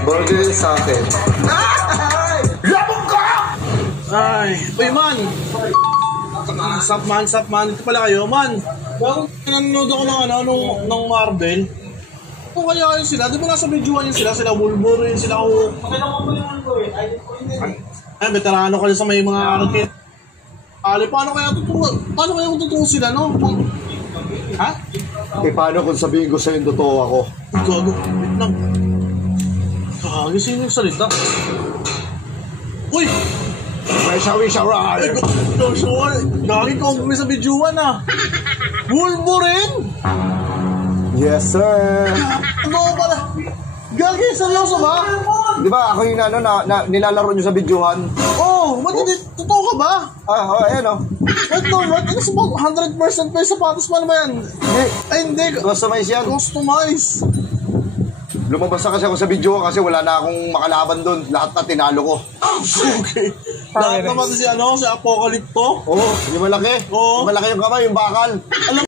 Burger sa akin. Labog ka! Ay, uy man! Sup man, ito pala kayo, man. Bago nanonood ako ng ng Marvel. Kung kaya yun sila, di ba nasa videoan yun sila Wolverine, sila Hulk. Ay, veterano ka sa may mga arcade. Paano kaya totoo sila, no? Ha? Paano kung sabihin ko sa'yo yung totoo ako? Gago, wait lang. Kagi, sino yung salita? Uy! May siya Ay, gagi ka may sa videoan ah. Wolverine! Yes, sir. Ano pala? Gagi, seryoso ba? Di ba ako yung nilalaro nyo sa videohan? Oh, totoo ka ba? Ayan o. Wait, no, what? Ano sa 100% pa yung sapatos mo naman yan? Ay, hindi. Customize yan. Customize. Lumabas na kasi ako sa video kasi wala na akong makalaban doon. Lahat na tinalo ko. Okay. Lahat naman si Apocalypto. Oo, yung malaki. Oo. Yung malaki yung kamay, yung bakal. Alam